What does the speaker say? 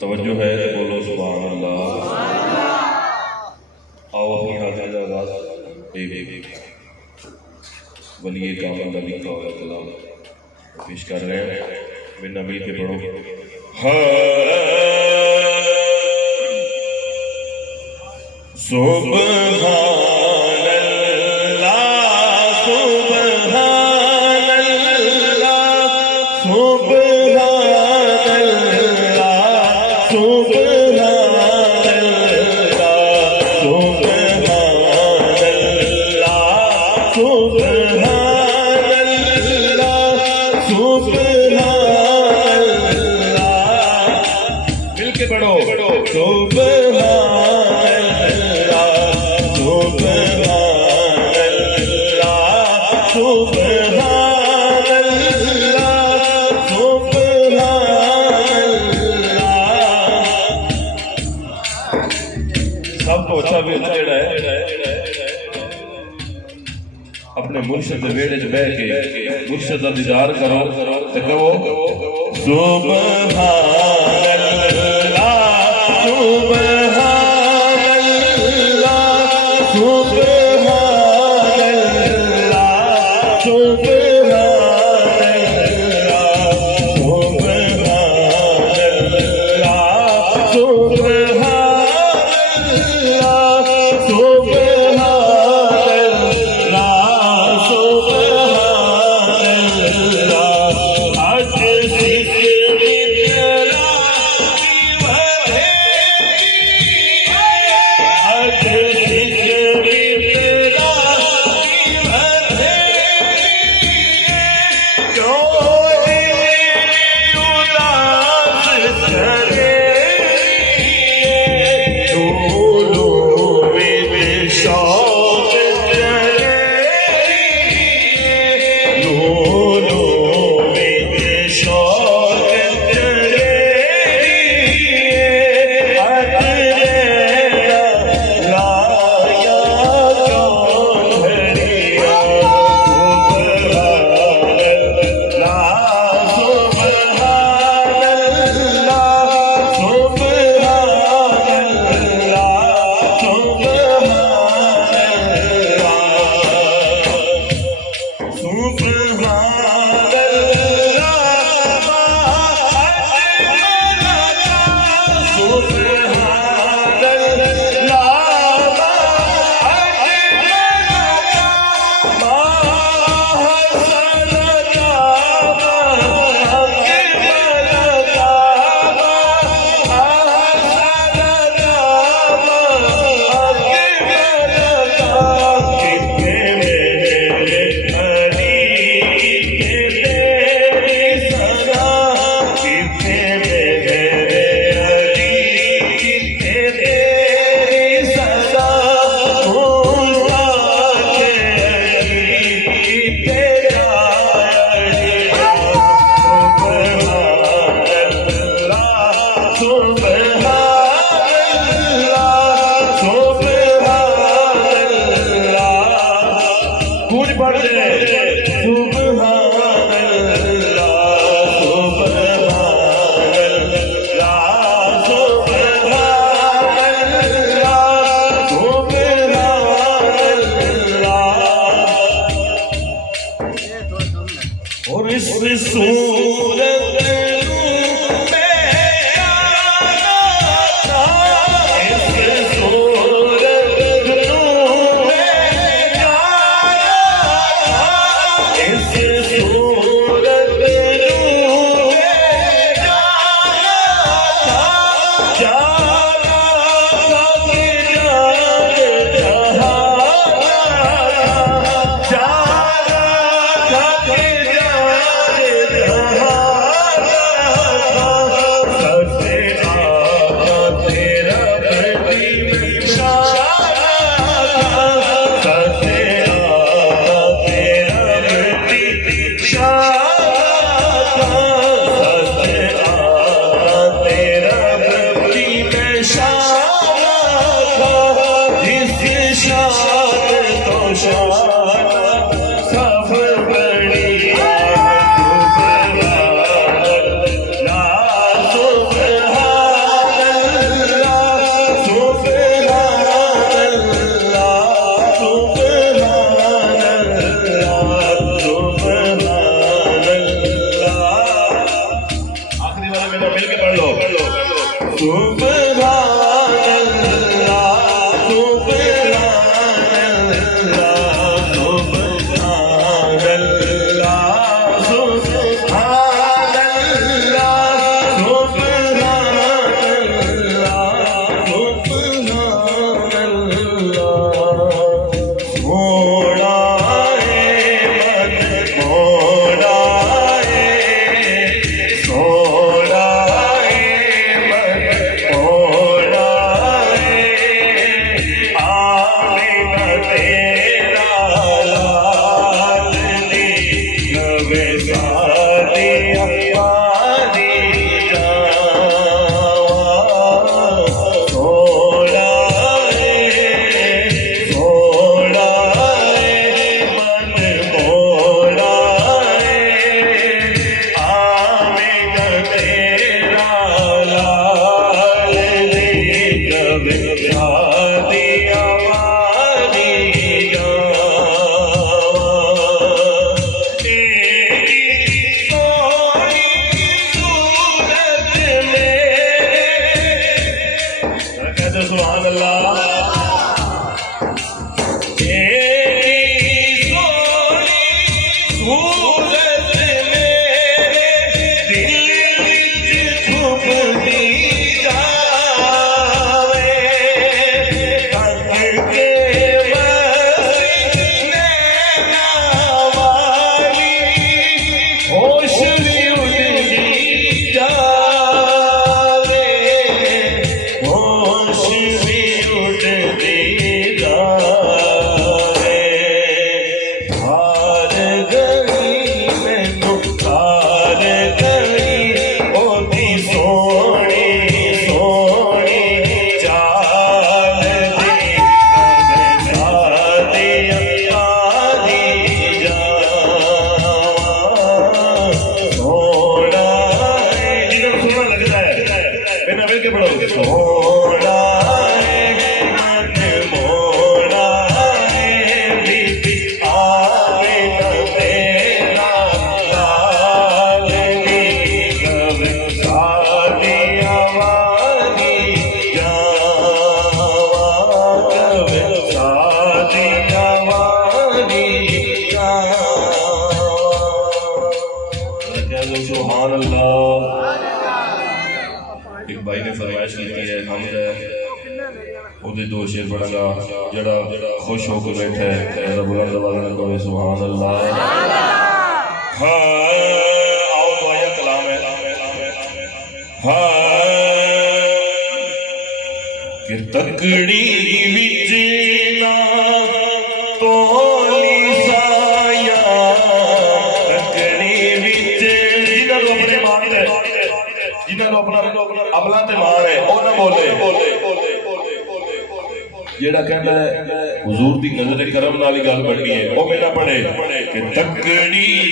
तवज्जो है तो बोलो सुभान अल्लाह। आओ अपनी हाजिर आवाज एक वली कामिल का लिखा हुआ कलाम पेश कर रहे हैं, बिना मिल के पढ़ो। सुभान मिलके पढ़ो सब तो अच्छा भी जेड़ा है अपने मुर्शिद दे वेड़े च बैठ के मुर्शिद दा दीदार करो ते कहो सुभान आज सुभान अल्लाह। सुभान अल्लाह। एक भाई ने फरमाइश की है, हम ਉਹਦੇ ਦੋ ਸ਼ੇਰ ਪੜਾਂਗਾ ਜਿਹੜਾ खुश होकर बैठा है जरा बुलंद आवाज में कहे सुभान अल्लाह। हाँ आओ तो आया कलाम है। हाँ कि तकड़ी विच ना तोली साया, तकड़ी विच जिन्हां नूं अपने मान है, जिन्हां नूं अपना अमला ते मान है वो ना बोले। जेड़ा कहता है हुजूर दी नजर करम नाल गल बननी है वो मेरा पढ़े कि तकड़ी